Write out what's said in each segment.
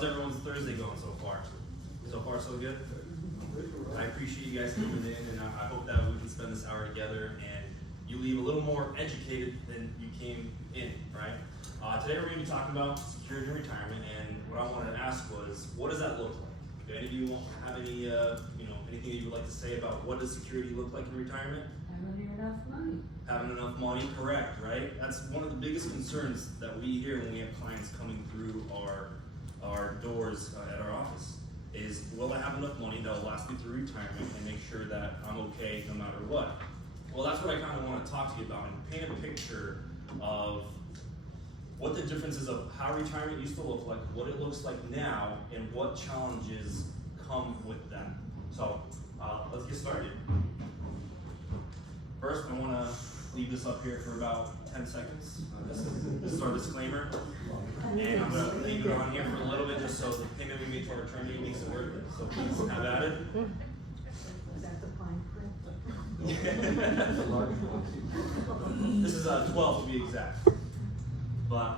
How's everyone's Thursday going so far? So far, so good? I appreciate you guys coming in, and I hope that we can spend this hour together and you leave a little more educated than you came in, right? Today we're going to be talking about security and retirement, and what I wanted to ask was, what does that look like? Do any of you have any, anything that you would like to say about what does security look like in retirement? Having enough money. Having enough money, correct, right? That's one of the biggest concerns that we hear when we have clients coming through our doors at our office is, will I have enough money that will last me through retirement and make sure that I'm okay no matter what? Well, that's what I kind of want to talk to you about and paint a picture of what the differences of how retirement used to look like, what it looks like now, and what challenges come with that. So let's get started. First, I want to leave this up here for about 10 seconds. This is our disclaimer. And I'm going to leave it on here for a little bit just so the payment we made to our attorney makes it worth it. So please have at it. Is that the fine print? This is 12 to be exact. But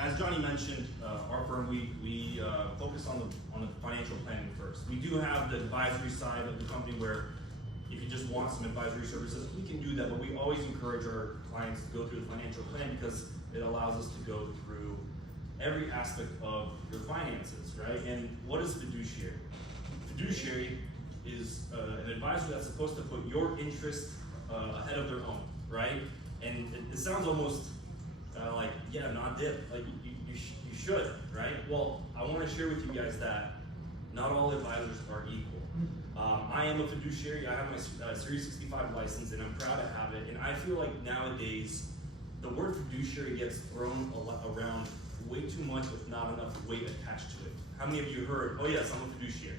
as Johnny mentioned, our firm, we focus on the financial planning first. We do have the advisory side of the company where if you just want some advisory services, we can do that, but we always encourage our clients to go through the financial plan because it allows us to go through every aspect of your finances, right? And what is fiduciary? Fiduciary is an advisor that's supposed to put your interest ahead of their own, right? And it sounds almost like, yeah, not dip, like you should, right? Well, I want to share with you guys that not all advisors are equal. I am a fiduciary. I have my Series 65 license, and I'm proud to have it. And I feel like nowadays, the word fiduciary gets thrown around way too much with not enough weight attached to it. How many of you heard, oh yes, I'm a fiduciary?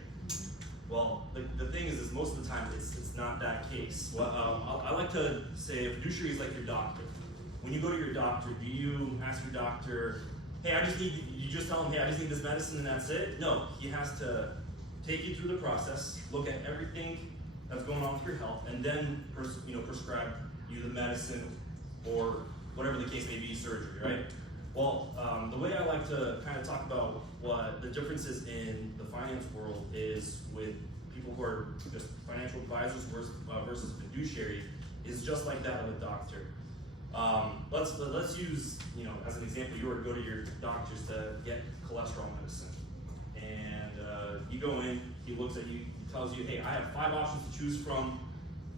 Well, the thing is most of the time, it's not that case. Well, I like to say a fiduciary is like your doctor. When you go to your doctor, do you ask your doctor, hey, you just tell him, hey, I just need this medicine and that's it? No, he has to take you through the process, look at everything that's going on with your health, and then prescribe you the medicine or whatever the case may be, surgery, right? Well, the way I like to kind of talk about what the differences in the finance world is with people who are just financial advisors versus fiduciary is just like that of a doctor. Let's use, as an example, you were to go to your doctors to get cholesterol medicine. And you go in, he looks at you, he tells you, hey, I have 5 options to choose from.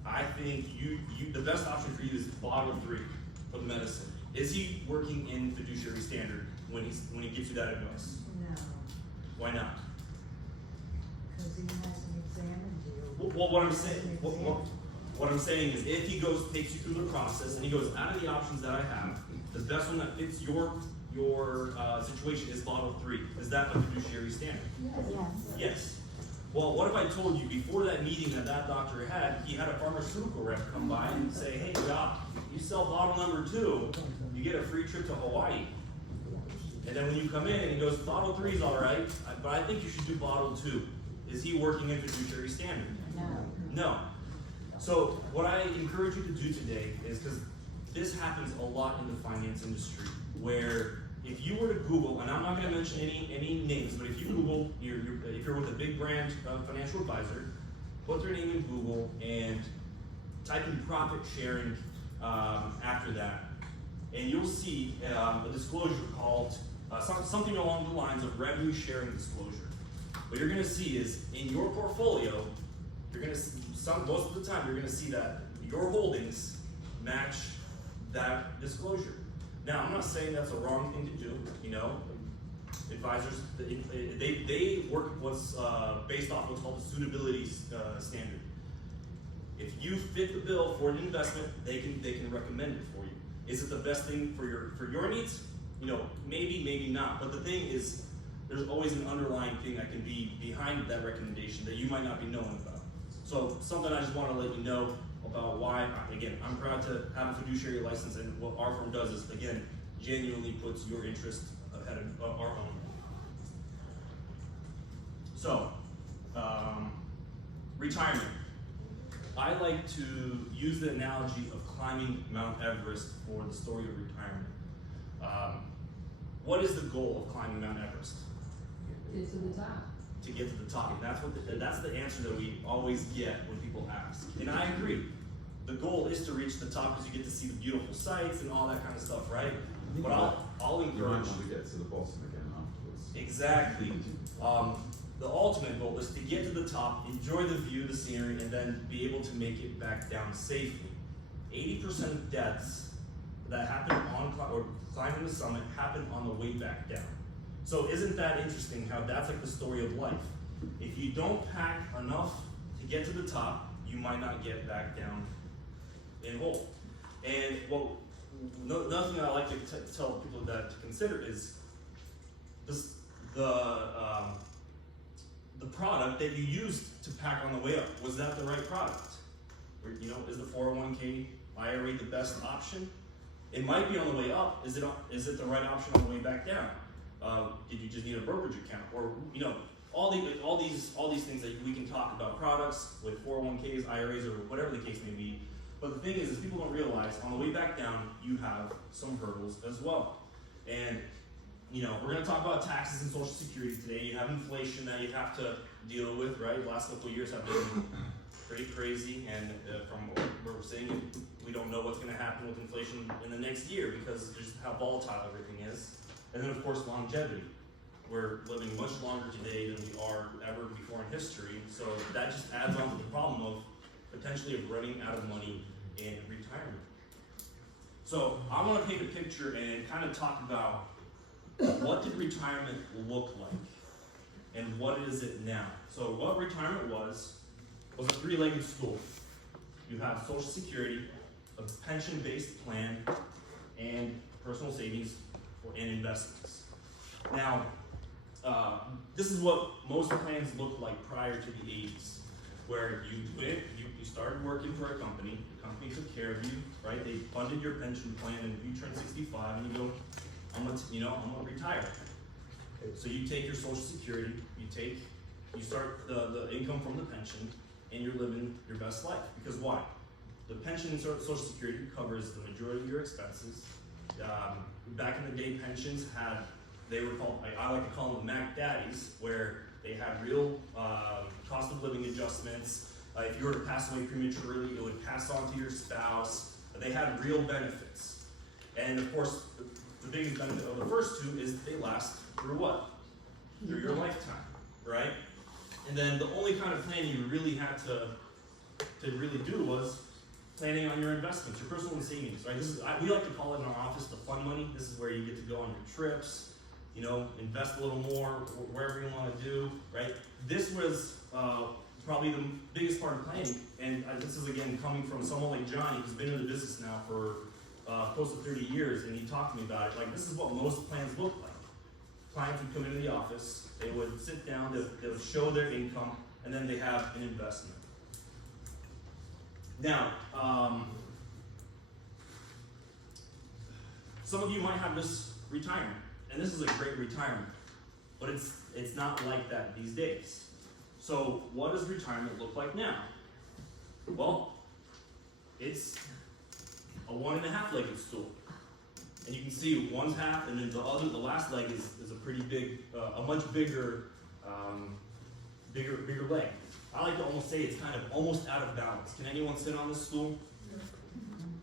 I think the best option for you is bottle 3 of the medicine. Is he working in fiduciary standard when he gives you that advice? No, Why not? because he hasn't examined you. Well, what I'm saying is, if he takes you through the process and he goes, out of the options that I have, the best one that fits your situation is bottle 3. Is that a fiduciary standard? Yes. Yes. Well, what if I told you before that meeting that doctor had, he had a pharmaceutical rep come by and say, hey, doc, you sell bottle number 2, you get a free trip to Hawaii. And then when you come in and he goes, bottle 3 is all right, but I think you should do bottle 2. Is he working in fiduciary standard? No. So what I encourage you to do today is, because this happens a lot in the finance industry, where if you were to Google, and I'm not going to mention any names, but if you Google, if you're with a big brand financial advisor, put their name in Google and type in profit sharing after that, and you'll see a disclosure called something along the lines of revenue sharing disclosure. What you're going to see is in your portfolio, you're going to most of the time you're going to see that your holdings match that disclosure. Now, I'm not saying that's a wrong thing to do. Advisors, they work what's based off what's called the suitability standard. If you fit the bill for an investment, they can recommend it for you. Is it the best thing for your needs? Maybe not. But the thing is, there's always an underlying thing that can be behind that recommendation that you might not be knowing about. So something I just want to let you know about why, again, I'm proud to have a fiduciary license, and what our firm does is, again, genuinely puts your interest ahead of our own. So, retirement. I like to use the analogy of climbing Mount Everest for the story of retirement. What is the goal of climbing Mount Everest? get to the top. To get to the top. And that's the answer that we always get when people ask. And I agree. The goal is to reach the top because you get to see the beautiful sights and all that kind of stuff, right? But I'll You might encourage. want to get to the bottom again afterwards. Exactly. The ultimate goal is to get to the top, enjoy the view, the scenery, and then be able to make it back down safely. 80% of deaths that happen or climbing the summit happen on the way back down. So isn't that interesting how that's like the story of life? If you don't pack enough to get to the top, you might not get back down in whole. And another thing I like to tell people that to consider is this, the product that you used to pack on the way up. Was that the right product? Or, is the 401k IRA the best option? It might be on the way up. Is it the right option on the way back down? Did you just need a brokerage account? Or all these things that we can talk about products with 401ks, IRAs, or whatever the case may be. But the thing is people don't realize on the way back down you have some hurdles as well. And we're going to talk about taxes and Social Security today. You have inflation that you have to deal with, right? The last couple of years have been pretty crazy, and from what we're seeing, we don't know what's going to happen with inflation in the next year because of just how volatile everything is. And then, of course, longevity. We're living much longer today than we are ever before in history, so that just adds on to the problem of potentially running out of money in retirement. So I want to paint a picture and kind of talk about what did retirement look like and what is it now. So what retirement was a three-legged stool. You have Social Security, a pension-based plan, and personal savings and investments. Now, this is what most plans looked like prior to the 80s, where you started working for a company, the company took care of you, right? They funded your pension plan, and you turn 65 and you go, I'm gonna retire. So you take your Social Security, you start the income from the pension, and you're living your best life. Because why? The pension and Social Security covers the majority of your expenses. Back in the day, pensions they were called, I like to call them the Mac Daddies, where they had real cost of living adjustments. If you were to pass away prematurely, it would pass on to your spouse. They had real benefits. And of course, the biggest benefit of the first two is they last through what? Through your lifetime, right? And then the only kind of planning you really had to really do was planning on your investments, your personal savings, right? We like to call it in our office the fun money. This is where you get to go on your trips, invest a little more wherever you want to do, right? This was probably the biggest part of planning, and this is again coming from someone like Johnny, who's been in the business now for close to 30 years, and he talked to me about it. Like, this is what most plans look like. Clients would come into the office, they would sit down, they would show their income, and then they have an investment. Now, some of you might have this retirement, and this is a great retirement, but it's not like that these days. So what does retirement look like now? Well, it's a 1.5-legged stool. And you can see one's half, and then the last leg is a pretty big, a much bigger leg. I like to almost say it's kind of almost out of balance. Can anyone sit on this stool?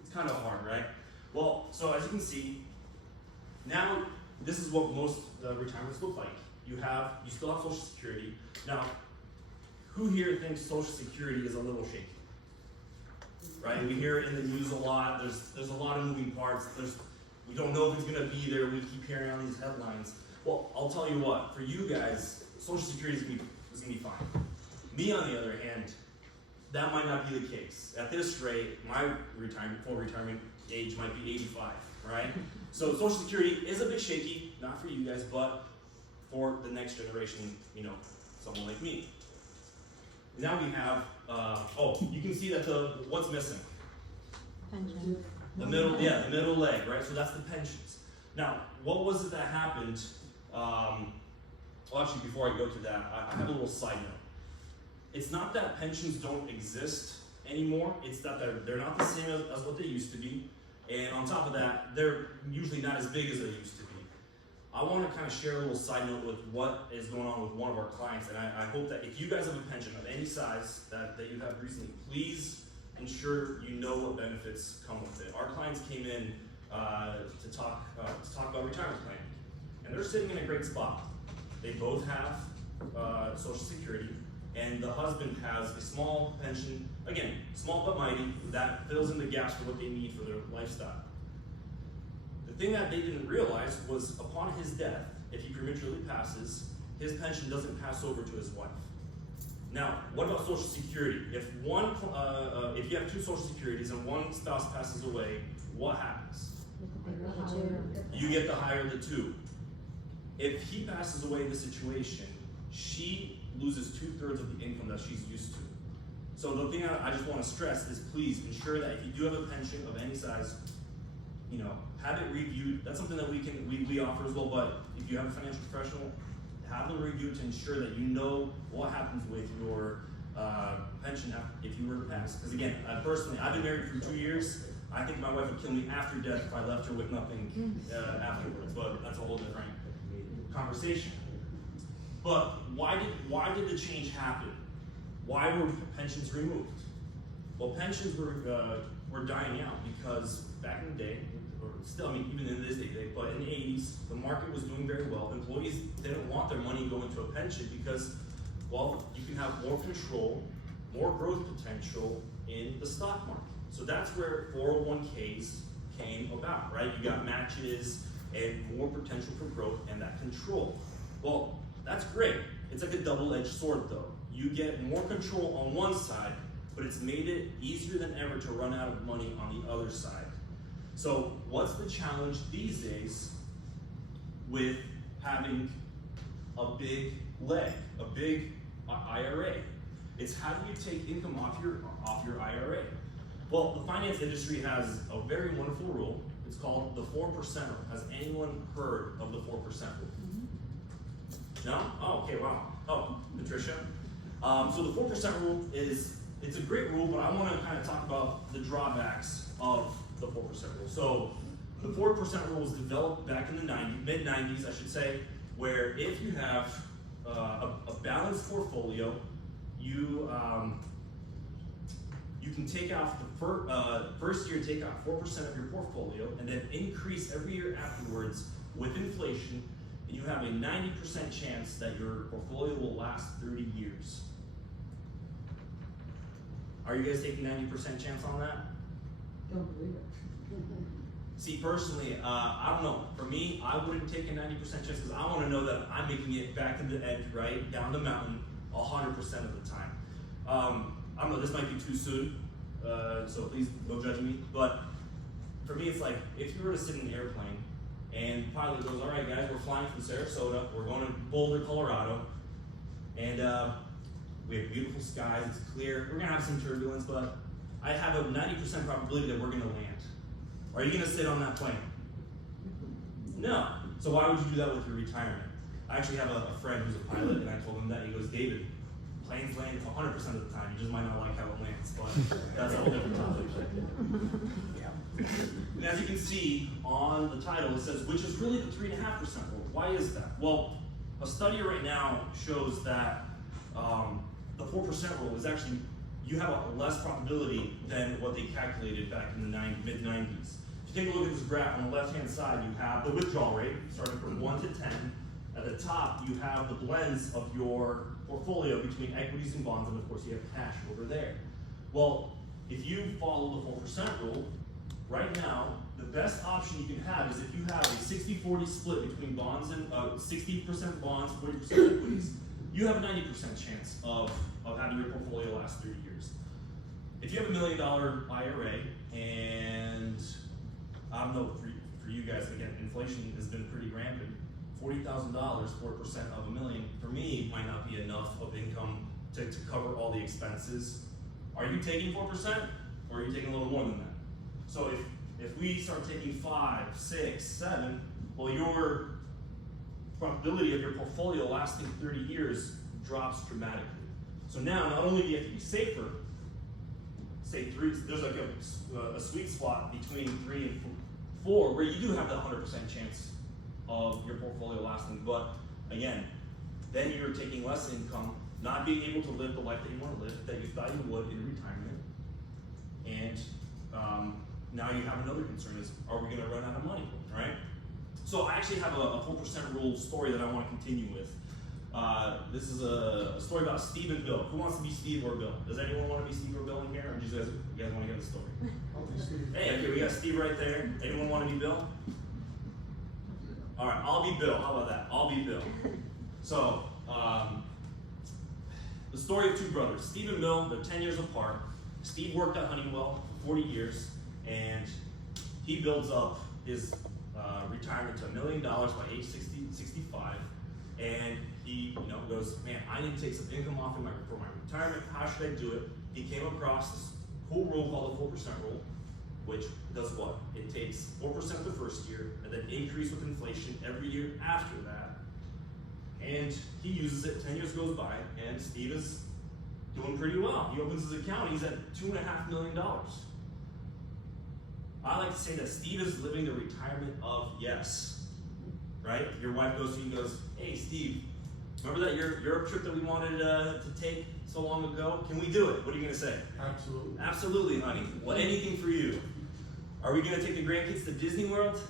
It's kind of hard, right? Well, so as you can see, now this is what most retirements look like. You still have Social Security. Now, who here thinks Social Security is a little shaky? Right? We hear it in the news a lot. There's a lot of moving parts. We don't know if it's going to be there. We keep hearing on these headlines. Well, I'll tell you what. For you guys, Social Security is going to be fine. Me, on the other hand, that might not be the case. At this rate, my full retirement age might be 85, right? So Social Security is a bit shaky, not for you guys, but for the next generation, someone like me. Now we have, you can see that what's missing? Pension. The middle leg, right? So that's the pensions. Now, what was it that happened? Actually, before I go to that, I have a little side note. It's not that pensions don't exist anymore. It's that they're not the same as what they used to be. And on top of that, they're usually not as big as they used to be. I want to kind of share a little side note with what is going on with one of our clients, and I hope that if you guys have a pension of any size that you have recently, please ensure you know what benefits come with it. Our clients came in to talk about retirement planning, and they're sitting in a great spot. They both have Social Security, and the husband has a small pension, again, small but mighty, that fills in the gaps for what they need for their lifestyle. The thing that they didn't realize was upon his death, if he prematurely passes, his pension doesn't pass over to his wife. Now, what about Social Security? If you have two Social Securities and one spouse passes away, what happens? You get the higher of the two. If he passes away in the situation, she loses 2/3 of the income that she's used to. So the thing I just want to stress is please ensure that if you do have a pension of any size, have it reviewed. That's something that we offer as well, but if you have a financial professional, have them reviewed to ensure that you know what happens with your pension if you were to pass. Because again, personally, I've been married for 2 years. I think my wife would kill me after death if I left her with nothing afterwards, but that's a whole different conversation. But why did the change happen? Why were pensions removed? Well, pensions were dying out because back in the day, or still, even in this day, but in the 80s, the market was doing very well. Employees didn't want their money going to a pension because, well, you can have more control, more growth potential in the stock market. So that's where 401ks came about, right? You got matches and more potential for growth and that control. Well, that's great. It's like a double-edged sword though. You get more control on one side, but it's made it easier than ever to run out of money on the other side. So what's the challenge these days with having a big leg, a big IRA? It's how do you take income off your IRA? Well, the finance industry has a very wonderful rule. It's called the 4% rule. Has anyone heard of the 4% rule? No? Oh, okay, wow. Oh, Patricia. So the 4% rule it's a great rule, but I want to kind of talk about the drawbacks of the 4% rule. So the 4% rule was developed back in the mid-90s, I should say, where if you have a balanced portfolio, you can take out the first year, take out 4% of your portfolio, and then increase every year afterwards with inflation, and you have a 90% chance that your portfolio will last 30 years. Are you guys taking 90% chance on that? Don't believe it. See, personally, I don't know. For me, I wouldn't take a 90% chance because I want to know that I'm making it back to the edge, right, down the mountain, 100% of the time. I don't know, this might be too soon, so please don't judge me. But for me, it's like, if you were to sit in an airplane and the pilot goes, all right, guys, we're flying from Sarasota, we're going to Boulder, Colorado, and we have beautiful skies, it's clear, we're going to have some turbulence, but I have a 90% probability that we're going to land. Are you going to sit on that plane? No. So why would you do that with your retirement? I actually have a friend who's a pilot, and I told him that. He goes, David, planes land 100% of the time. You just might not like how it lands, but that's a whole different topic. And as you can see on the title, it says, which is really the 3.5% rule. Why is that? Well, a study right now shows that the 4% rule is actually, you have a less probability than what they calculated back in the mid-90s. If you take a look at this graph, on the left-hand side, you have the withdrawal rate, starting from 1 to 10. At the top, you have the blends of your portfolio between equities and bonds, and of course, you have cash over there. Well, if you follow the 4% rule, right now, the best option you can have is if you have a 60-40 split between bonds and 60% bonds, 40% equities, you have a 90% chance of having your portfolio last 30 years. If you have $1 million IRA, and I don't know, for you guys, again, inflation has been pretty rampant, $40,000, 4% of $1 million, for me, might not be enough of income to cover all the expenses. Are you taking 4%, or are you taking a little more than that? So if we start taking 5, 6, 7, well, your probability of your portfolio lasting 30 years drops dramatically. So now, not only do you have to be safer, say 3, there's like a sweet spot between 3 and 4, where you do have that 100% chance of your portfolio lasting. But again, then you're taking less income, not being able to live the life that you want to live, that you thought you would in retirement. And now you have another concern is, are we gonna run out of money, right? So I actually have a 4% rule story that I want to continue with. This is a story about Steve and Bill. Who wants to be Steve or Bill? Does anyone want to be Steve or Bill in here, or do you guys want to hear the story? Hey, okay, we got Steve right there. Anyone want to be Bill? All right, I'll be Bill. How about that? I'll be Bill. So, the story of two brothers. Steve and Bill, they're 10 years apart. Steve worked at Honeywell for 40 years, and he builds up his retirement to $1 million by age 65, and he goes, man, I need to take some income off for my retirement. How should I do it? He came across this cool rule called the 4% rule, which does what? It takes 4% the first year, and then increase with inflation every year after that. And he uses it, 10 years goes by, and Steve is doing pretty well. He opens his account, he's at $2.5 million. I like to say that Steve is living the retirement of yes, right? Your wife goes to you and goes, hey Steve, remember that Europe trip that we wanted to take so long ago? Can we do it? What are you gonna say? Absolutely. Absolutely, honey. Well, anything for you. Are we gonna take the grandkids to Disney World?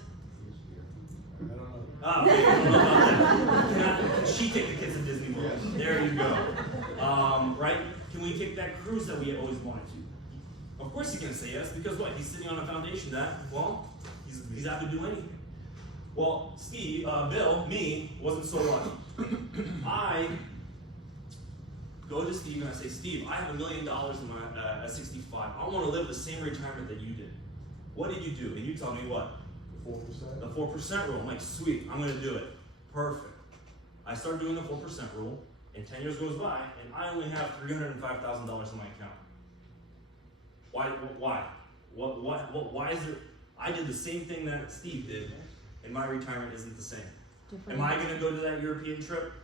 I don't know. Oh, wait, I don't know about that. Can she take the kids to Disney World? Yes. There you go. Right? Can we take that cruise that we always wanted to? Of course he's gonna say yes, because what? He's sitting on a foundation that, well, he's out to do anything. Well, Steve, Bill, me, wasn't so lucky. I go to Steve and I say, Steve, I have $1 million in my, at 65. I want to live the same retirement that you did. What did you do? And you tell me what? The 4%? The 4% rule. I'm like, sweet, I'm gonna do it. Perfect. I start doing the 4% rule, and 10 years goes by, and I only have $305,000 in my account. Why? Why is it? I did the same thing that Steve did, and my retirement isn't the same. Different. Am I gonna go to that European trip?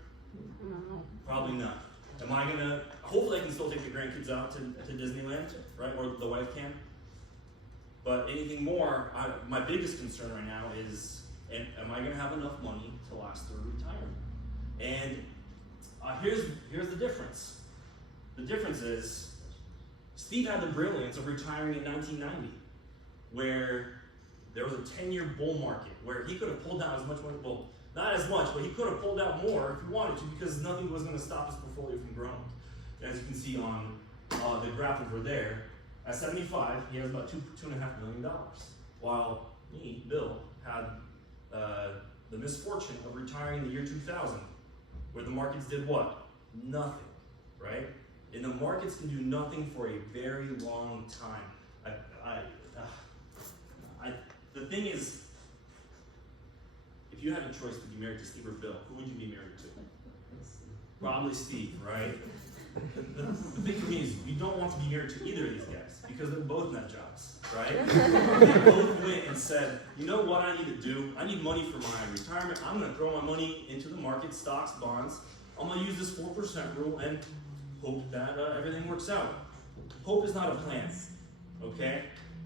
No. Probably not. Am I gonna? Hopefully, I can still take the grandkids out to Disneyland, right? Or the wife can. But anything more, my biggest concern right now is, am I gonna have enough money to last through retirement? And here's the difference. The difference is, Steve had the brilliance of retiring in 1990, where there was a 10-year bull market where he could have pulled out as much money, well, not as much, but he could have pulled out more if he wanted to, because nothing was going to stop his portfolio from growing. As you can see on the graph over there, at 75, he has about $2.5 million, while me, Bill, had the misfortune of retiring in the year 2000, where the markets did what? Nothing, right? And the markets can do nothing for a very long time. The thing is, if you had a choice to be married to Steve or Bill, who would you be married to? Probably Steve, right? The thing for me is, you don't want to be married to either of these guys, because they're both nut jobs, right? They both went and said, you know what I need to do? I need money for my retirement. I'm going to throw my money into the market, stocks, bonds. I'm going to use this 4% rule and hope that everything works out. Hope is not a plan, okay?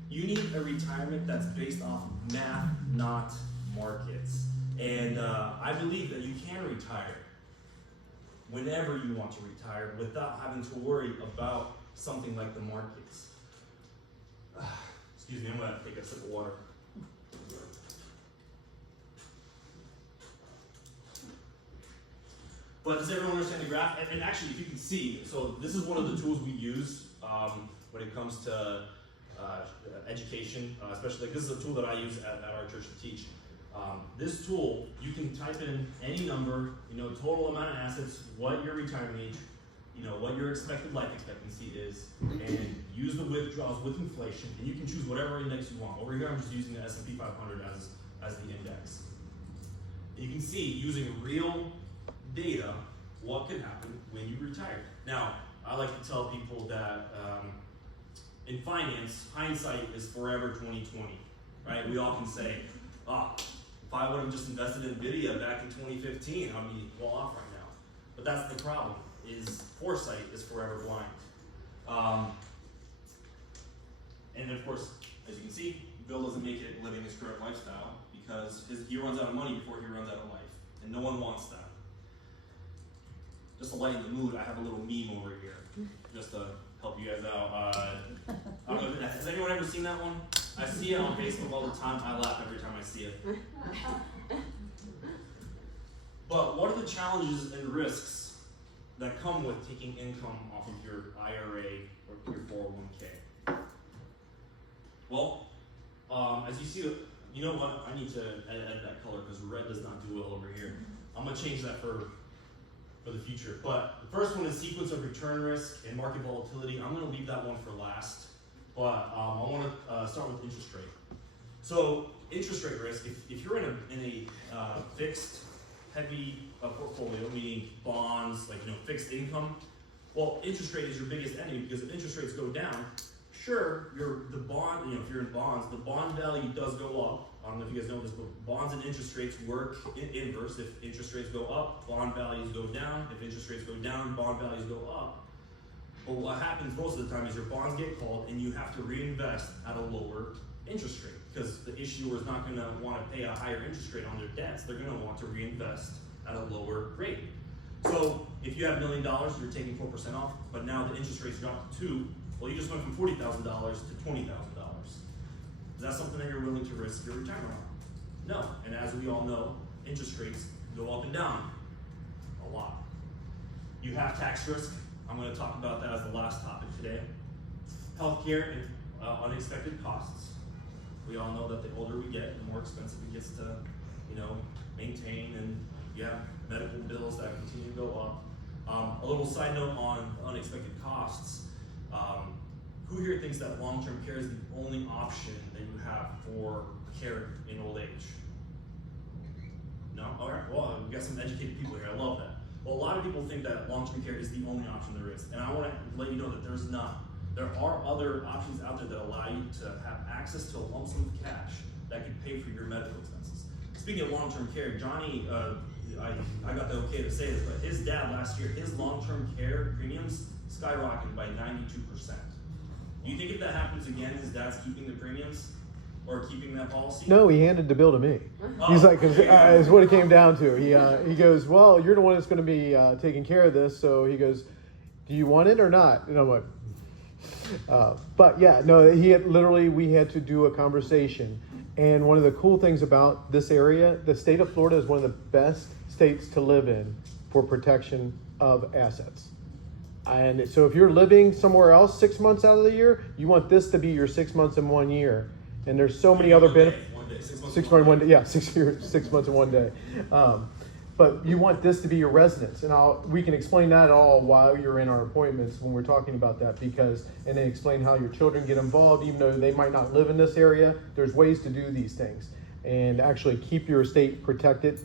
You need a retirement that's based off of math, not markets. And I believe that you can retire whenever you want to retire without having to worry about something like the markets. Excuse me, I'm gonna take a sip of water. But does everyone understand the graph? And actually, if you can see, so this is one of the tools we use when it comes to education, especially like this is a tool that I use at our church to teach. This tool, you can type in any number, total amount of assets, what your retirement age, what your expected life expectancy is, and use the withdrawals with inflation, and you can choose whatever index you want. Over here, I'm just using the S&P 500 as the index. You can see, using real data, what could happen when you retire. Now, I like to tell people that in finance, hindsight is forever 2020, right? We all can say, if I would have just invested in NVIDIA back in 2015, I'd be well off right now. But that's the problem, is foresight is forever blind. And of course, as you can see, Bill doesn't make it living his current lifestyle because he runs out of money before he runs out of life, and no one wants that. Just to lighten the mood, I have a little meme over here, just to help you guys out. I don't know, has anyone ever seen that one? I see it on Facebook all the time. I laugh every time I see it. But what are the challenges and risks that come with taking income off of your IRA or your 401k? Well, as you see, you know what? I need to edit that color because red does not do well over here. I'm gonna change that for the future. But the first one is sequence of return risk and market volatility. I'm gonna leave that one for last, but I want to start with interest rate. So interest rate risk, if you're in a fixed heavy portfolio, meaning bonds, like fixed income, well, interest rate is your biggest enemy because if interest rates go down, sure, if you're in bonds, the bond value does go up. I don't know if you guys know this, but bonds and interest rates work in inverse. If interest rates go up, bond values go down. If interest rates go down, bond values go up. But what happens most of the time is your bonds get called and you have to reinvest at a lower interest rate because the issuer is not going to want to pay a higher interest rate on their debts. They're going to want to reinvest at a lower rate. So if you have $1 million, you're taking 4% off, but now the interest rates drop to 2. Well, you just went from $40,000 to $20,000. Is that something that you're willing to risk your retirement on? No. And as we all know, interest rates go up and down a lot. You have tax risk. I'm going to talk about that as the last topic today. Healthcare and unexpected costs. We all know that the older we get, the more expensive it gets to, maintain, and you have medical bills that continue to go up. A little side note on unexpected costs. Who here thinks that long-term care is the only option that you have for care in old age? No? All right, well, we got some educated people here. I love that. Well, a lot of people think that long-term care is the only option there is, and I want to let you know that there's not. There are other options out there that allow you to have access to a lump sum of cash that could pay for your medical expenses. Speaking of long-term care, Johnny, I got the okay to say this, but his dad last year, his long-term care premiums skyrocketed by 92%. Do you think if that happens again, his dad's keeping the premiums or keeping that policy? No, he handed the bill to me. Oh, He's like, because it's what it came down to. He goes, well, you're the one that's going to be taking care of this. So he goes, do you want it or not? And I'm like, but yeah, no, we had to do a conversation. And one of the cool things about this area, the state of Florida is one of the best states to live in for protection of assets. And so if you're living somewhere else 6 months out of the year, you want this to be your 6 months in 1 year. And there's so many other benefits. 1 day, 6 months. 6 months in 1 day. Yeah, 6 months in 1 day. But you want this to be your residence. And we can explain that all while you're in our appointments when we're talking about that, and then explain how your children get involved, even though they might not live in this area. There's ways to do these things and actually keep your estate protected,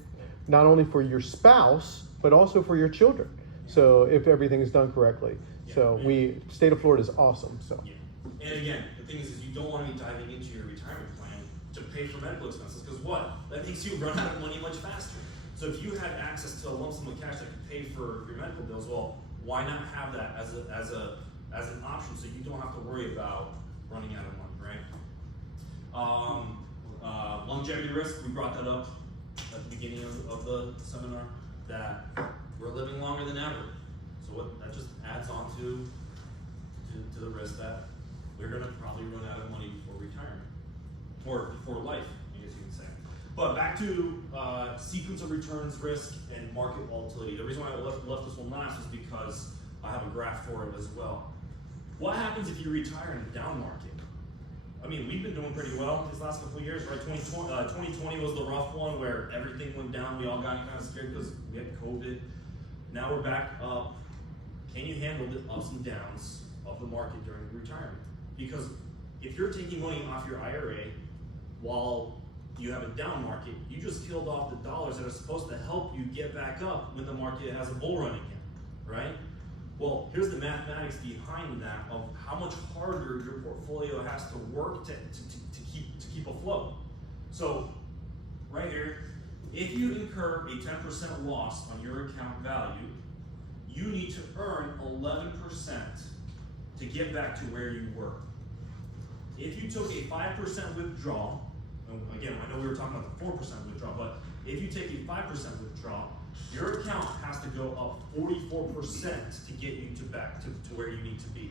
not only for your spouse, but also for your children. So if everything is done correctly. Yeah. So state of Florida is awesome. So. Yeah. And again, the thing is you don't want to be diving into your retirement plan to pay for medical expenses, because that makes you run out of money much faster. So if you had access to a lump sum of cash that could pay for your medical bills, well, why not have that as an option so you don't have to worry about running out of money, right? Longevity risk, we brought that up at the beginning of the seminar, that we're living longer than ever. So that just adds on to the risk that we're going to probably run out of money before retirement, or before life, I guess you can say. But back to sequence of returns, risk, and market volatility. The reason why I left this one last is because I have a graph for it as well. What happens if you retire in a down market? I mean, we've been doing pretty well these last couple of years, right? 2020 was the rough one where everything went down. We all got kind of scared because we had COVID. Now we're back up. Can you handle the ups and downs of the market during retirement? Because if you're taking money off your IRA while you have a down market, you just killed off the dollars that are supposed to help you get back up when the market has a bull run again, right? Well, here's the mathematics behind that of how much harder your portfolio has to work to keep afloat. So, right here, if you incur a 10% loss on your account value, you need to earn 11% to get back to where you were. If you took a 5% withdrawal and again, I know we were talking about the 4% withdrawal, but if you take a 5% withdrawal, your account has to go up 44% to get you back to where you need to be.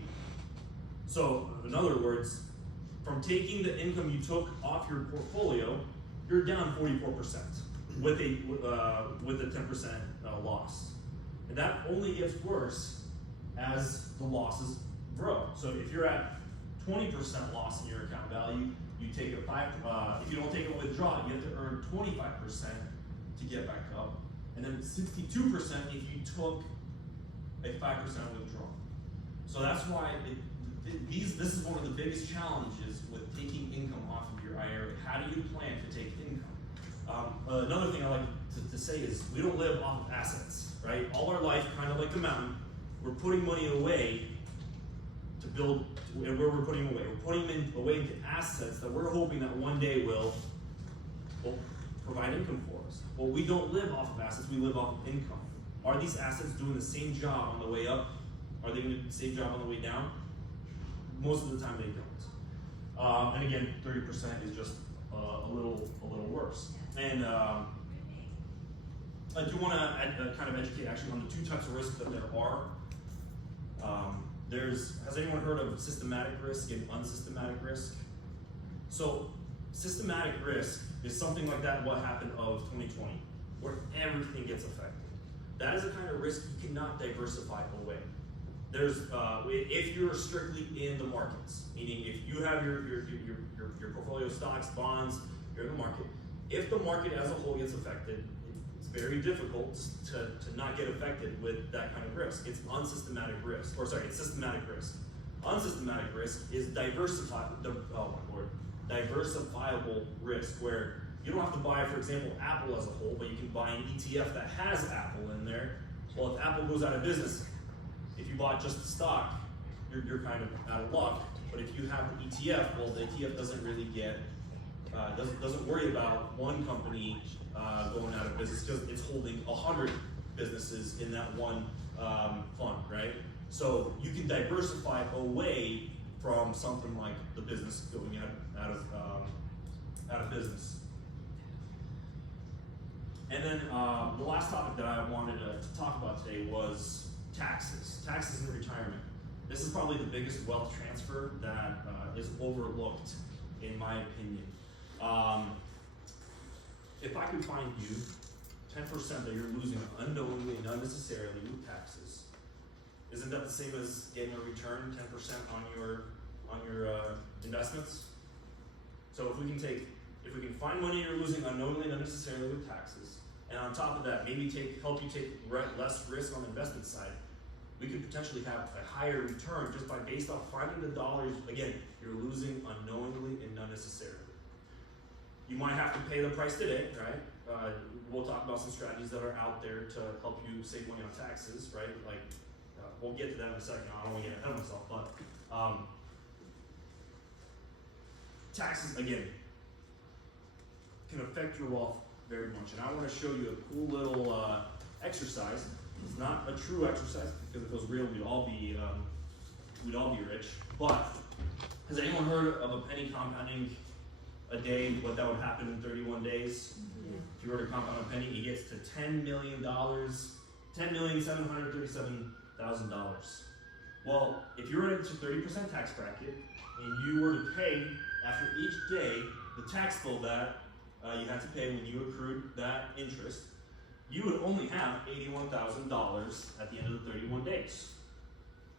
So, in other words, from taking the income you took off your portfolio, you're down 44% with a 10% loss. And that only gets worse as the losses grow. So if you're at 20% loss in your account value, you take a if you don't take a withdrawal, you have to earn 25% to get back up. And then 62% if you took a 5% withdrawal. So that's why this is one of the biggest challenges with taking income off of your IRA. How do you plan to take income? Another thing I like to say is we don't live off of assets, right? All our life, kind of like the mountain, we're putting money away to build, and where we're putting away. We're putting them away into assets that we're hoping that one day will provide income for us. Well, we don't live off of assets, we live off of income. Are these assets doing the same job on the way up? Are they doing the same job on the way down? Most of the time they don't. And again, 30% is just a little worse. And I do want to kind of educate actually on the two types of risks that there are. Has anyone heard of systematic risk and unsystematic risk? So systematic risk is something like that, what happened of 2020, where everything gets affected. That is a kind of risk you cannot diversify away. There's, if you're strictly in the markets, meaning if you have your portfolio of stocks, bonds, you're in the market. If the market as a whole gets affected, it's very difficult to not get affected with that kind of risk. It's unsystematic risk, it's systematic risk. Unsystematic risk is diversifiable risk, where you don't have to buy, for example, Apple as a whole, but you can buy an ETF that has Apple in there. Well, if Apple goes out of business, if you bought just the stock, you're kind of out of luck. But if you have the ETF, well, the ETF doesn't really get, doesn't worry about one company going out of business because it's holding 100 businesses in that one fund, right? So you can diversify away from something like the business going out of business. And then the last topic that I wanted to talk about today was taxes. Taxes in retirement. This is probably the biggest wealth transfer that is overlooked, in my opinion. If I could find you 10% that you're losing unknowingly and unnecessarily with taxes, isn't that the same as getting a return 10% on your investments? So if we can find money you're losing unknowingly and unnecessarily with taxes, and on top of that, maybe help you take less risk on the investment side, we could potentially have a higher return just based off finding the dollars, again, you're losing unknowingly and unnecessarily. You might have to pay the price today, right? We'll talk about some strategies that are out there to help you save money on taxes, right? Like, we'll get to that in a second. I don't want to get ahead of myself, but taxes, again, can affect your wealth very much. And I want to show you a cool little exercise. It's not a true exercise, because if it was real, we'd all be rich. But has anyone heard of a penny compounding a day? What that would happen in 31 days? Yeah. If you were to compound a penny, it gets to $10 million, $10,737,000. Well, if you were in a 30% tax bracket and you were to pay after each day the tax bill that you had to pay when you accrued that interest, you would only have $81,000 at the end of the 31 days.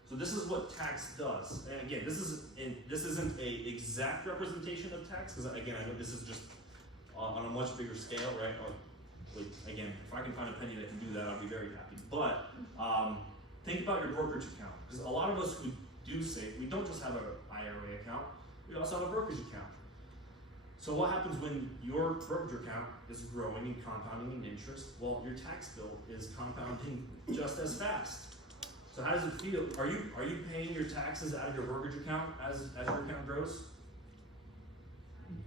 So this is what tax does. And again, this isn't a exact representation of tax, because again, I know this is just on a much bigger scale, right? Again, if I can find a penny that can do that, I'll be very happy. But think about your brokerage account, because a lot of us who do save, we don't just have an IRA account, we also have a brokerage account. So what happens when your brokerage account is growing and compounding in interest? Well, your tax bill is compounding just as fast. So how does it feel? Are you paying your taxes out of your brokerage account as your account grows?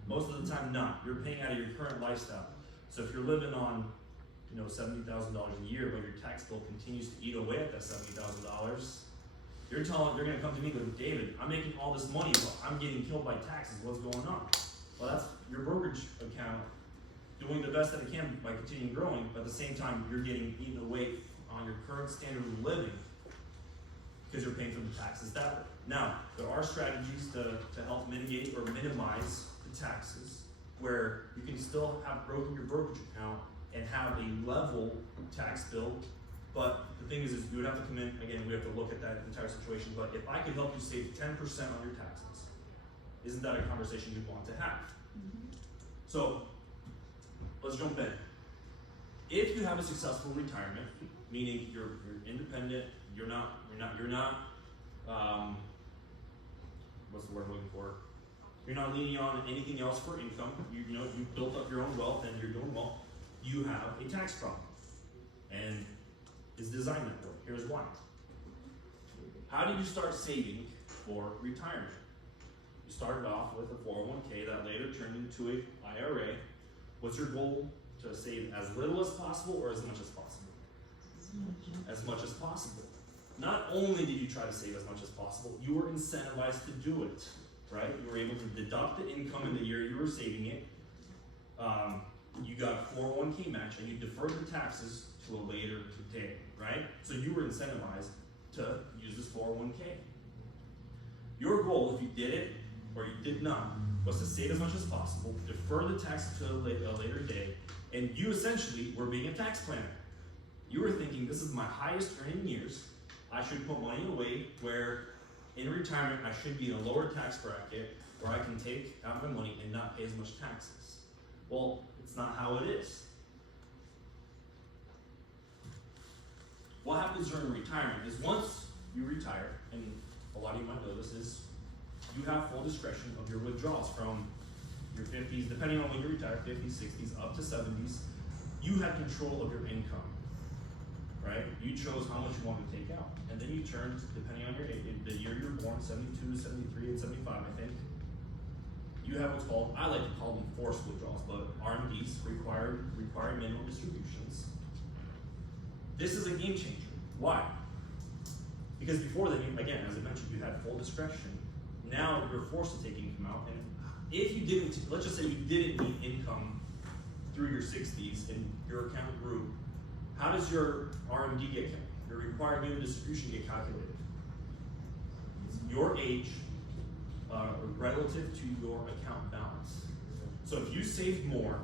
Most of the time, not. You're paying out of your current lifestyle. So if you're living on, $70,000 a year, but your tax bill continues to eat away at that $70,000, you're going to come to me and go, David, I'm making all this money, but I'm getting killed by taxes. What's going on? Well, that's your brokerage account doing the best that it can by continuing growing, but at the same time, you're getting eaten away on your current standard of living because you're paying for the taxes that way. Now, there are strategies to help mitigate or minimize the taxes where you can still have growth in your brokerage account and have a level tax bill. But the thing is you would have to come in, again, we have to look at that entire situation, but if I could help you save 10% on your taxes, isn't that a conversation you'd want to have? So, let's jump in. If you have a successful retirement, meaning you're independent, you're not, what's the word I'm looking for? You're not leaning on anything else for income. You know, you built up your own wealth and you're doing well. You have a tax problem, and it's designed that way. Here's why. How did you start saving for retirement? You started off with a 401k that later turned into an IRA. What's your goal? To save as little as possible or as much as possible? As much as possible. Not only did you try to save as much as possible, you were incentivized to do it, right? You were able to deduct the income in the year you were saving it. You got 401k match and you deferred the taxes to a later date, right? So you were incentivized to use this 401k. Your goal, if you did it or you did not, was to save as much as possible, defer the taxes to a later date, and you essentially were being a tax planner. You were thinking, this is my highest earning years, I should put money away where in retirement I should be in a lower tax bracket where I can take out my money and not pay as much taxes. Well, it's not how it is. What happens during retirement is once you retire, and a lot of you might know this, is you have full discretion of your withdrawals from your 50s, depending on when you retire, 50s, 60s, up to 70s. You had control of your income, right? You chose how much you wanted to take out. And then you turned, depending on your age, the year you were born, 72, 73, and 75, I think. You have what's called, I like to call them forced withdrawals, but RMDs, required minimum distributions. This is a game changer. Why? Because before then, again, as I mentioned, you had full discretion. Now you're forced to take income out, and if you didn't, let's just say you didn't need income through your 60s and your account grew, how does your RMD get, your required minimum distribution get calculated? It's your age relative to your account balance. So if you saved more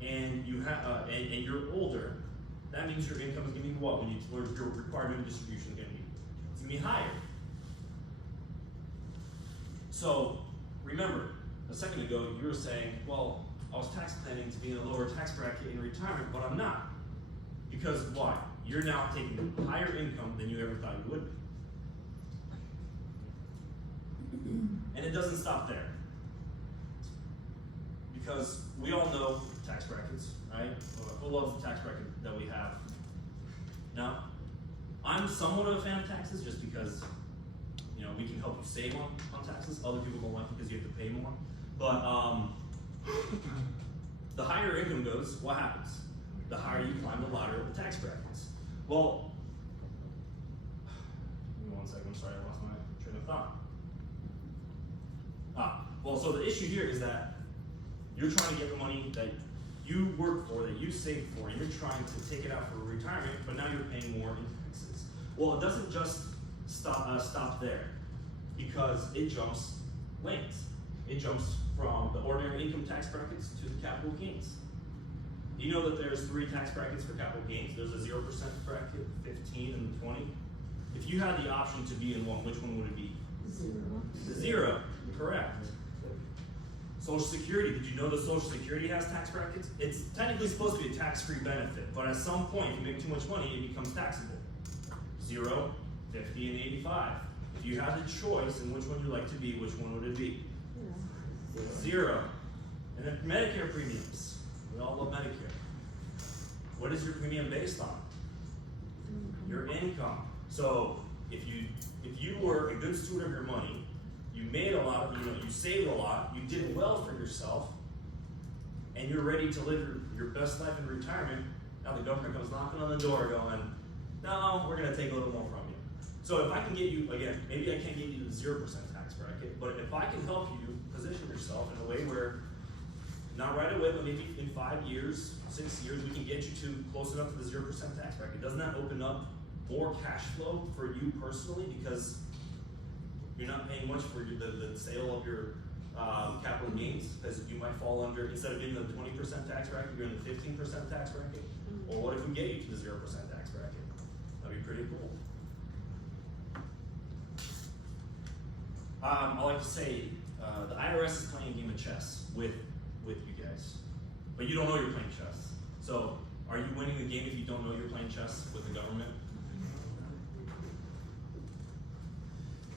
and you have and you're older, that means your income is going to be what? When your required minimum distribution is going to be, it's going to be higher. So remember, a second ago you were saying, well, I was tax planning to be in a lower tax bracket in retirement, but I'm not. Because why? You're now taking higher income than you ever thought you would be. And it doesn't stop there. Because we all know tax brackets, right? Who loves the tax bracket that we have? Now, I'm somewhat of a fan of taxes just because, you know, we can help you save on taxes. Other people don't like it because you have to pay more. But the higher your income goes, what happens? The higher you climb the ladder of the tax brackets. Well, give me 1 second, I'm sorry, I lost my train of thought. Well, so the issue here is that you're trying to get the money that you work for, that you saved for, and you're trying to take it out for retirement, but now you're paying more in taxes. Well, it doesn't just stop there, because it jumps lanes. It jumps from the ordinary income tax brackets to the capital gains. You know that there's 3 tax brackets for capital gains. There's a 0% bracket, 15, and 20. If you had the option to be in one, which one would it be? 0. The 0, correct. Social Security, did you know that Social Security has tax brackets? It's technically supposed to be a tax-free benefit, but at some point, if you make too much money, it becomes taxable. 0, 50, and 85. If you had the choice in which one you'd like to be, which one would it be? 0. And then Medicare premiums. We all love Medicare. What is your premium based on? Your income. So if you were a good steward of your money, you made a lot, you saved a lot, you did well for yourself, and you're ready to live your best life in retirement, now the government comes knocking on the door going, no, we're going to take a little more from you. So if I can get you, again, maybe I can't get you to the 0% tax bracket, but if I can help you position yourself in a way where not right away, but maybe in 5 years, 6 years, we can get you to close enough to the 0% tax bracket. Doesn't that open up more cash flow for you personally, because you're not paying much for the sale of your capital gains, because you might fall under, instead of being in the 20% tax bracket, you're in the 15% tax bracket? Or what if we get you to the 0% tax bracket? That'd be pretty cool. I like to say, the IRS is playing a game of chess with you guys, but you don't know you're playing chess. So, are you winning the game if you don't know you're playing chess with the government?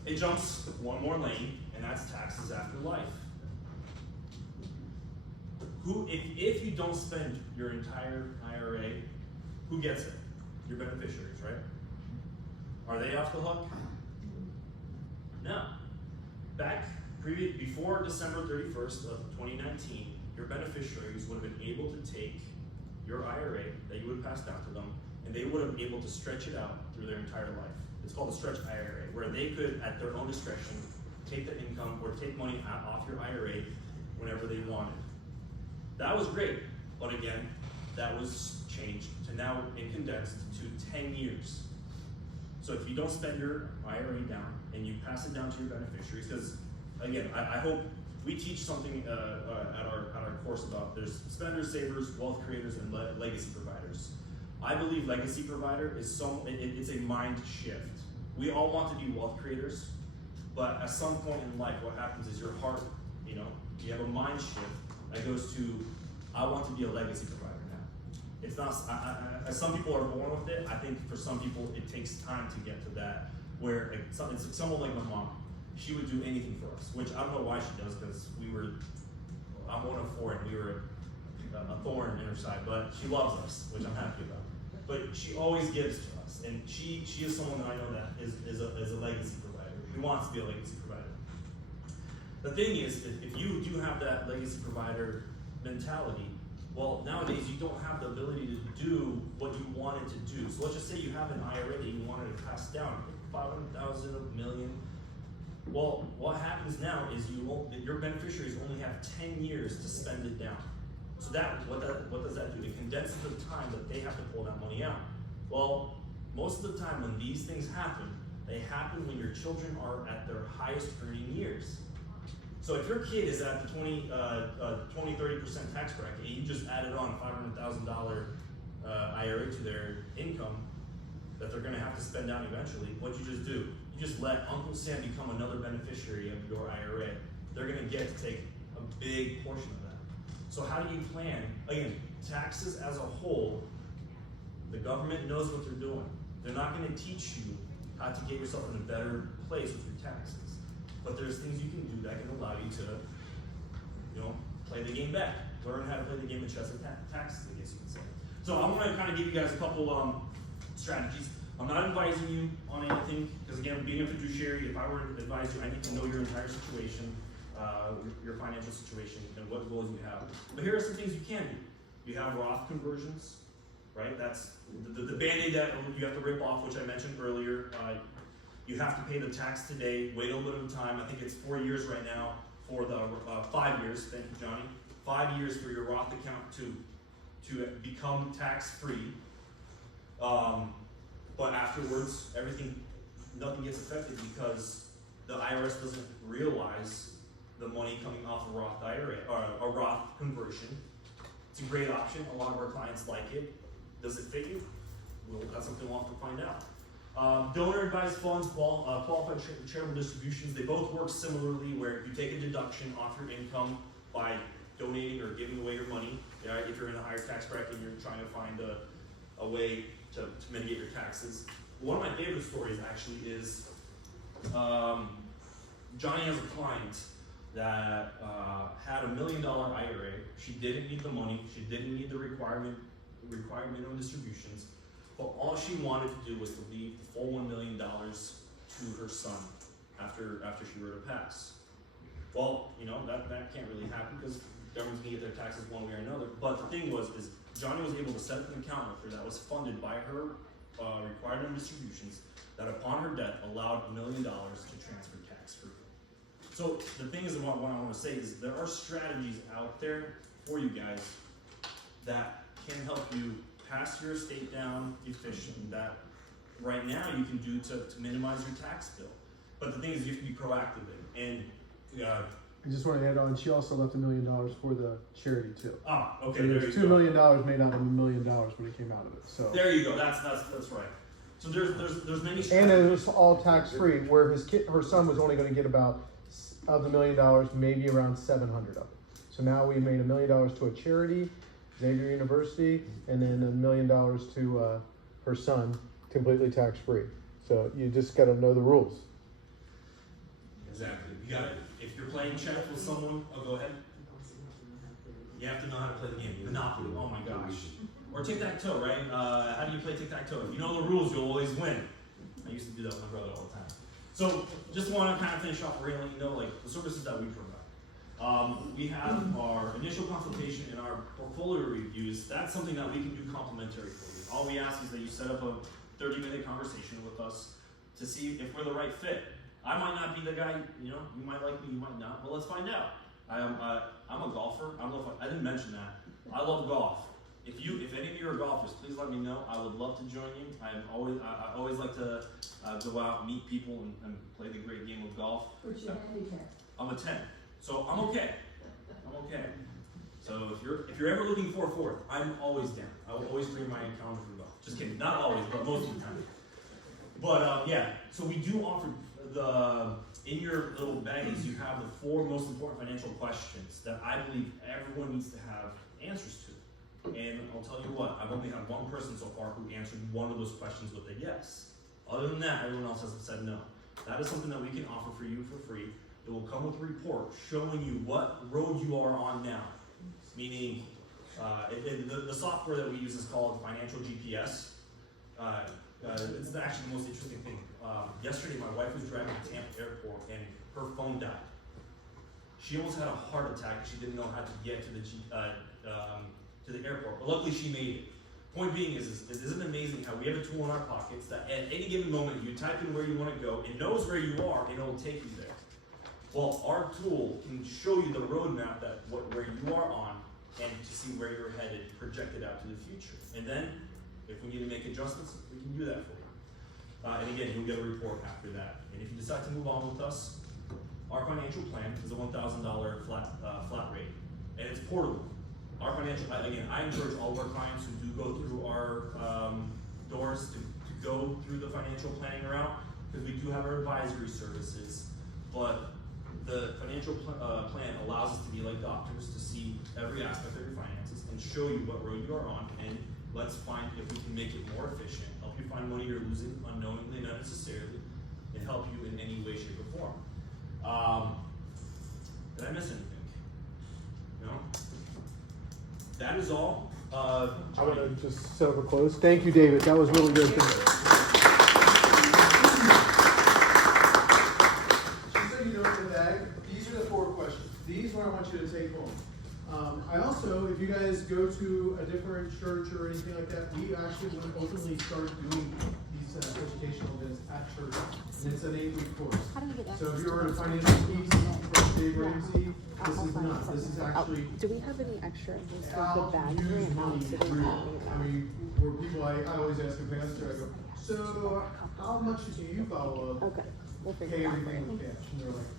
It jumps one more lane, and that's taxes after life. If you don't spend your entire IRA, who gets it? Your beneficiaries, right? Are they off the hook? No. Before December 31st of 2019, your beneficiaries would have been able to take your IRA that you would have passed down to them, and they would have been able to stretch it out through their entire life. It's called a stretch IRA, where they could, at their own discretion, take the income or take money off your IRA whenever they wanted. That was great, but again, that was changed to now and condensed to 10 years. So if you don't spend your IRA down and you pass it down to your beneficiaries, because again, I hope we teach something at our course about there's spenders, savers, wealth creators, and legacy providers. I believe legacy provider is it's a mind shift. We all want to be wealth creators, but at some point in life, what happens is your heart, you have a mind shift that goes to, I want to be a legacy provider now. It's not, some people are born with it. I think for some people, it takes time to get to that, where it's someone like my mom. She would do anything for us, which I don't know why she does, because I'm one of 4 and we were a thorn in her side, but she loves us, which I'm happy about. But she always gives to us, and she is someone that I know that is a legacy provider, who wants to be a legacy provider. The thing is, if you do have that legacy provider mentality, well, nowadays you don't have the ability to do what you wanted to do. So let's just say you have an IRA that you wanted to pass down, 500,000, $1 million. Well, what happens now is your beneficiaries only have 10 years to spend it down. So what does that do? It condenses the time that they have to pull that money out. Well, most of the time when these things happen, they happen when your children are at their highest earning years. So if your kid is at the 20-30% tax bracket, and you just added on a $500,000 IRA to their income that they're going to have to spend down eventually, what'd you just do? You just let Uncle Sam become another beneficiary of your IRA. They're going to get to take a big portion of that. So how do you plan? Again, taxes as a whole, the government knows what they're doing. They're not going to teach you how to get yourself in a better place with your taxes. But there's things you can do that can allow you to, play the game back. Learn how to play the game of chess and taxes, I guess you could say. So I'm going to kind of give you guys a couple strategies. I'm not advising you on anything, because again, being a fiduciary, if I were to advise you, I need to know your entire situation, your financial situation, and what goals you have. But here are some things you can do. You have Roth conversions, right? That's the Band-Aid that you have to rip off, which I mentioned earlier. You have to pay the tax today, wait a little bit of time. I think it's 4 years right now for the 5 years. Thank you, Johnny. 5 years for your Roth account to become tax-free. But afterwards, nothing gets affected, because the IRS doesn't realize the money coming off a Roth IRA or a Roth conversion. It's a great option. A lot of our clients like it. Does it fit you? Well, that's something we'll have to find out. Donor advised funds, qualified charitable distributions, they both work similarly, where you take a deduction off your income by donating or giving away your money. If you're in a higher tax bracket and you're trying to find a way to mitigate your taxes. One of my favorite stories actually is Johnny has a client that had $1 million IRA. She didn't need the money. She didn't need the required minimum distributions. But all she wanted to do was to leave the full $1 million to her son after she were to pass. Well, that can't really happen, because the government's gonna get their taxes one way or another. But the thing is Johnny was able to set up an account with her that was funded by her required minimum distributions, that upon her death allowed $1 million to transfer tax-free. So the thing is, what I want to say is there are strategies out there for you guys that can help you pass your estate down efficient, that right now you can do to minimize your tax bill. But the thing is, you have to be proactive in, and, I just want to add on, she also left $1 million for the charity too. okay, So there there's you $2 go. million made out of $1 million when it came out of it, so. There you go, that's right. So there's many And it strategies. was all tax-free, where her son was only gonna get about, of the $1 million, maybe around 700 of it. So now we made $1 million to a charity, Xavier University, and then $1 million to, her son, completely tax-free. So you just gotta know the rules. Exactly, you got it. If you're playing chess with someone, go ahead. You have to know how to play the game. Monopoly, oh my gosh. Or tic-tac-toe, right? How do you play tic-tac-toe? If you know the rules, you'll always win. I used to do that with my brother all the time. So, just want to kind of finish off, we're going to let you know, like, the services that we provide. We have our initial consultation and our portfolio reviews. That's something that we can do complimentary for you. All we ask is that you set up a 30-minute conversation with us to see if we're the right fit. I might not be the guy, you might like me, you might not, but let's find out. I'm a golfer. I don't know if I didn't mention that. I love golf. If any of you are golfers, please let me know. I would love to join you. I always like to go out, meet people, and play the great game of golf. What's your handicap? I'm a 10, so I'm okay. So if you're ever looking for a fourth, I'm always down. I will always bring my encounter for golf. Just kidding, not always, but most of the time. But yeah, so we do offer in your little baggies, you have the 4 most important financial questions that I believe everyone needs to have answers to. And I'll tell you what, I've only had one person so far who answered one of those questions with a yes. Other than that, everyone else has said no. That is something that we can offer for you for free. It will come with a report showing you what road you are on now. Meaning, the software that we use is called Financial GPS. It's actually the most interesting thing. Yesterday, my wife was driving to Tampa Airport and her phone died. She almost had a heart attack. She didn't know how to get to the airport, but luckily she made it. Point being isn't it amazing how we have a tool in our pockets that at any given moment you type in where you want to go, it knows where you are, and it'll take you there. Well, our tool can show you the roadmap where you are on, and to see where you're headed, projected out to the future. And then, if we need to make adjustments, we can do that for you. And again, you'll get a report after that. And if you decide to move on with us, our financial plan is a $1,000 flat rate, and it's portable. Our financial, again, I encourage all of our clients who do go through our doors to go through the financial planning route, because we do have our advisory services, but the financial plan allows us to be like doctors, to see every aspect of your finances and show you what road you are on, and let's find if we can make it more efficient, help you find money you're losing unknowingly, not necessarily, and help you in any way, shape, or form. Did I miss anything? No? That is all. I'm gonna just set up a close. Thank you, David. That was really good. She said you know in the bag. These are the 4 questions. These are what I want you to take home. I also, if you guys go to a different church or anything like that, we actually want to openly start doing these educational events at church. And it's an 8-week course. So if you're in financial peace, from Dave Ramsey, this is not. This is actually Do we have any extra in the how bag to for use an money ounce? real. I mean, where people, I always ask a pastor, I go, so how much do you follow up? Okay, we'll figure Pay it out. everything with cash. And they're like,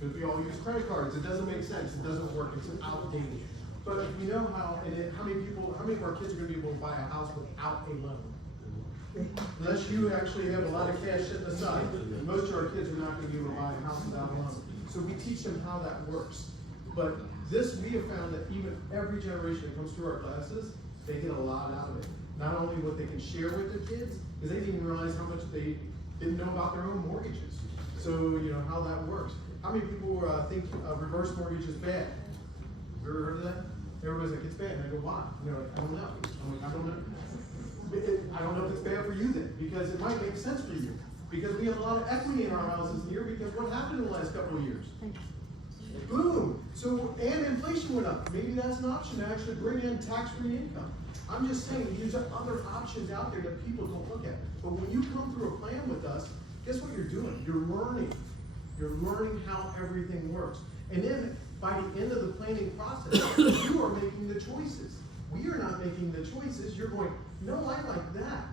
because we all use credit cards, it doesn't make sense, it doesn't work, it's outdated. But if you know how many of our kids are gonna be able to buy a house without a loan? Unless you actually have a lot of cash sitting aside, most of our kids are not gonna be able to buy a house without a loan. So we teach them how that works. But this, we have found that even every generation that comes through our classes, they get a lot out of it. Not only what they can share with their kids, because they didn't even realize how much they didn't know about their own mortgages. So, how that works. How many people think a reverse mortgage is bad? Have you ever heard of that? Everybody's like, it's bad. And I go, why? And they're like, I don't know. I'm like, I don't know. I don't know if it's bad for you then, because it might make sense for you. Because we have a lot of equity in our houses here, because what happened in the last couple of years? Boom! So, and inflation went up. Maybe that's an option to actually bring in tax-free income. I'm just saying, there's other options out there that people don't look at. But when you come through a plan with us, guess what you're doing? You're learning. You're learning how everything works. And then by the end of the planning process, you are making the choices. We are not making the choices. You're going, no, I like that.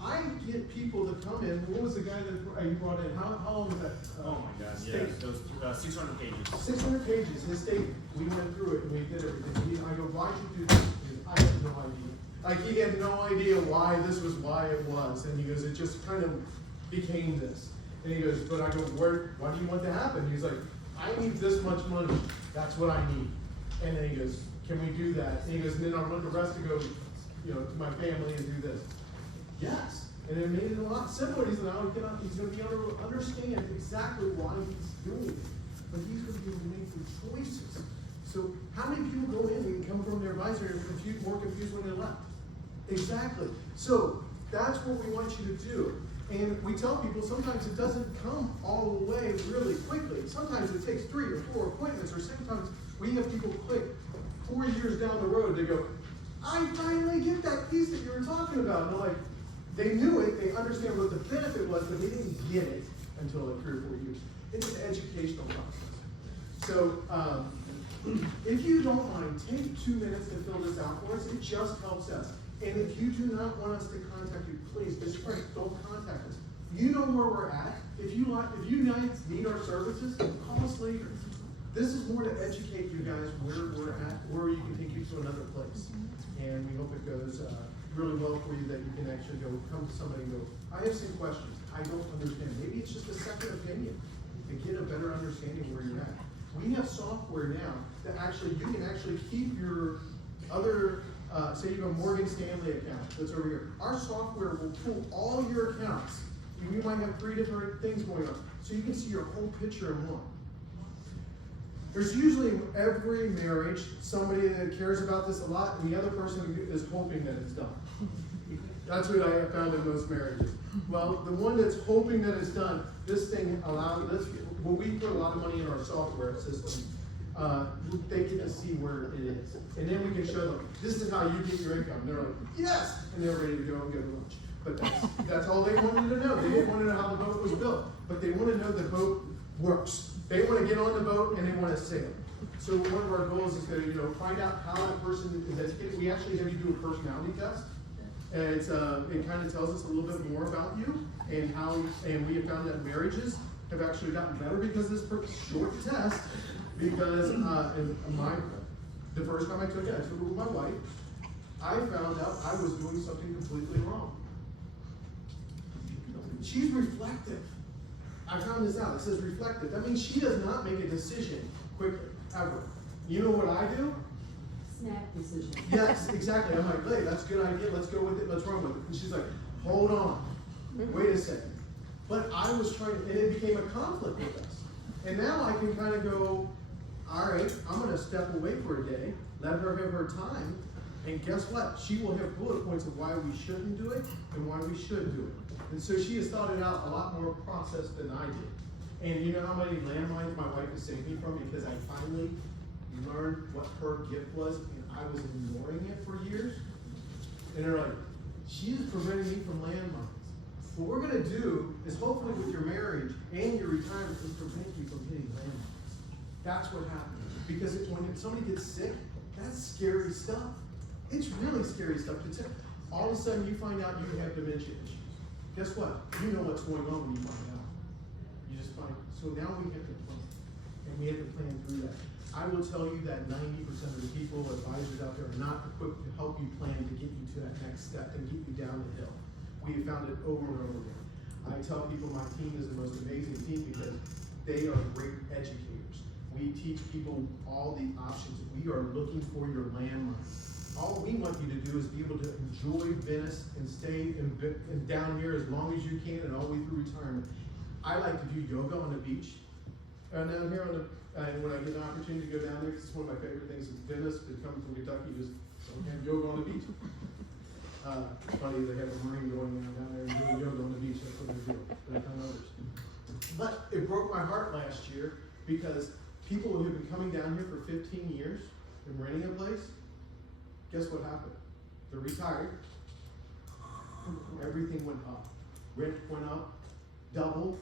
I get people to come in. What was the guy that you brought in? How long was that? Oh my gosh, yeah, State? those 600 pages. 600 pages. His statement. We went through it and we did everything. I go, why'd you do this? He goes, I have no idea. Like he had no idea why this was why it was. And he goes, it just kind of became this. And he goes, but I go, why do you want to happen? He's like, I need this much money. That's what I need. And then he goes, can we do that? And he goes, and then I want the rest to go, to my family and do this. Yes. And it made it a lot simpler. He said, now he's going to be able to understand exactly why he's doing it. But he's going to be able to make the choices. So how many people go in and come from their advisor and are more confused when they left? Exactly. So that's what we want you to do. And we tell people sometimes it doesn't come all the way really quickly. Sometimes it takes 3 or 4 appointments, or sometimes we have people click 4 years down the road. They go, I finally get that piece that you were talking about. And they're like, they knew it, they understand what the benefit was, but they didn't get it until like 3 or 4 years. It's an educational process. So if you don't mind, take 2 minutes to fill this out for us. It just helps us. And if you do not want us to contact you, please, Mr. Frank, don't contact us. You know where we're at. If you guys need our services, call us later. This is more to educate you guys where we're at, where you can take you to another place. And we hope it goes really well for you, that you can actually come to somebody and go, I have some questions. I don't understand. Maybe it's just a second opinion to get a better understanding where you're at. We have software now that you can actually keep your other, say you have a Morgan Stanley account that's over here. Our software will pull all your accounts. You might have 3 different things going on. So you can see your whole picture in one. There's usually in every marriage somebody that cares about this a lot, and the other person is hoping that it's done. That's what I have found in most marriages. Well, the one that's hoping that it's done, this thing allows this. When we put a lot of money in our software system, they get to see where it is, and then we can show them this is how you get your income. They're like, yes, and they're ready to go and get lunch. But that's all they wanted to know. They didn't want to know how the boat was built, but they want to know the boat works. They want to get on the boat and they want to sail. So one of our goals is to find out how that person is educated. We actually have you do a personality test, and it kind of tells us a little bit more about you and we have found that marriages have actually gotten better because of this short test. Because the first time I took it with my wife. I found out I was doing something completely wrong. She's reflective. I found this out. It says reflective. That means she does not make a decision quickly, ever. You know what I do? Snap decision. Yes, exactly. I'm like, hey, that's a good idea. Let's go with it. Let's run with it. And she's like, hold on. Wait a second. But I was trying to, and it became a conflict with us. And now I can kind of go, all right, I'm going to step away for a day, let her have her time, and guess what? She will have bullet points of why we shouldn't do it and why we should do it. And so she has thought it out a lot more processed than I did. And you know how many landmines my wife has saved me from because I finally learned what her gift was and I was ignoring it for years? And they're like, she is preventing me from landmines. What we're going to do is hopefully with your marriage and your retirement is prevent you from hitting landmines. That's what happens. Because when somebody gets sick, that's scary stuff. It's really scary stuff. All of a sudden you find out you have dementia issues. Guess what? You know what's going on when you find out. You just find, so now we have to plan. And we have to plan through that. I will tell you that 90% of the people, advisors out there, are not equipped to help you plan to get you to that next step and get you down the hill. We have found it over and over again. I tell people my team is the most amazing team because they are great educators. We teach people all the options. We are looking for your landmines. All we want you to do is be able to enjoy Venice and stay down here as long as you can and all the way through retirement. I like to do yoga on the beach. And down here and when I get an opportunity to go down there, because it's one of my favorite things in Venice, to come from Kentucky, just have yoga on the beach. Funny, they have a marine going down there and doing yoga on the beach. That's what they do. They find others. But it broke my heart last year because people who have been coming down here for 15 years and renting a place, guess what happened? They're retired. Everything went up. Rent went up, doubled.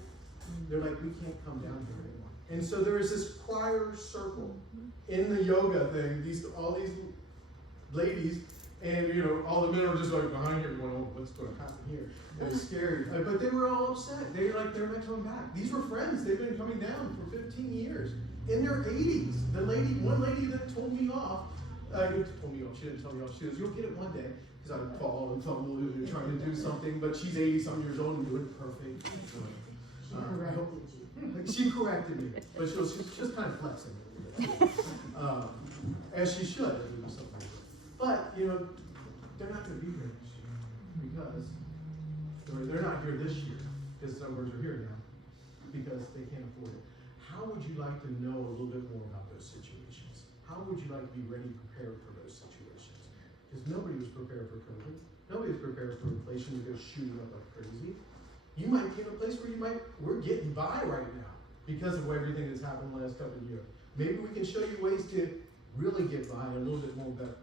They're like, we can't come down here anymore. And so there is this choir circle in the yoga thing, all these ladies, and all the men are just like behind here going, oh, what's going to happen here? It was scary. But they were all upset. They're not coming back. These were friends. They've been coming down for 15 years. In their 80s. One lady that told me off, she didn't tell me off, she goes, you'll get it one day. Because I would fall and fumble and trying to do something, but she's 80-something years old and doing it perfect. She corrected me, but she was just kind of flexing a little bit. As she should, if it was something. But, they're not going to be here next year because, or they're not here this year because numbers are here now because they can't afford it. How would you like to know a little bit more about those situations? How would you like to be ready, prepared for those situations? Because nobody was prepared for COVID. Nobody was prepared for inflation to go shooting up like crazy. You might be in a place where we're getting by right now because of everything that's happened the last couple of years. Maybe we can show you ways to really get by a little bit more better,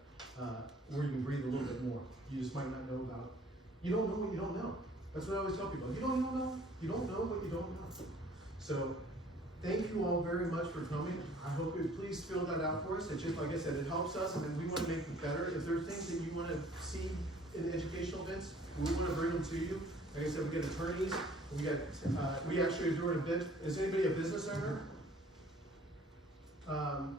where you can breathe a little bit more. You just might not know about it. You don't know what you don't know. That's what I always tell people. You don't know what you don't know. So thank you all very much for coming. I hope you please fill that out for us. It's just like I said, it helps us, and then we want to make it better. If there's things that you want to see in the educational events, we want to bring them to you. Like I said, we get attorneys. We actually are doing a bit. Is anybody a business owner?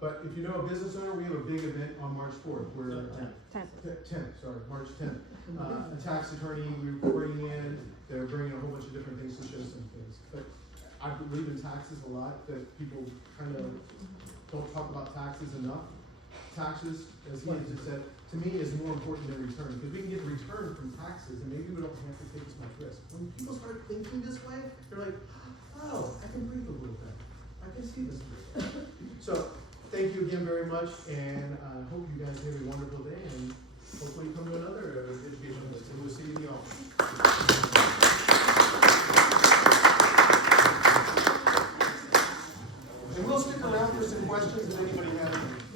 But if you know a business owner, we have a big event on March 4th. We're 10th, March 10th. A tax attorney we're bringing in. They're bringing a whole bunch of different things to show some things. But I believe in taxes a lot, that people kind of don't talk about taxes enough. Taxes, as he just said, to me is more important than return, because we can get return from taxes and maybe we don't have to take as much risk. When people start thinking this way, they're like, oh, I can breathe a little bit. I can see this a little bit. So, thank you again very much, and I hope you guys have a wonderful day, and hopefully come to another educational visit. We'll see you in the office. And we'll stick around for some questions if anybody has any.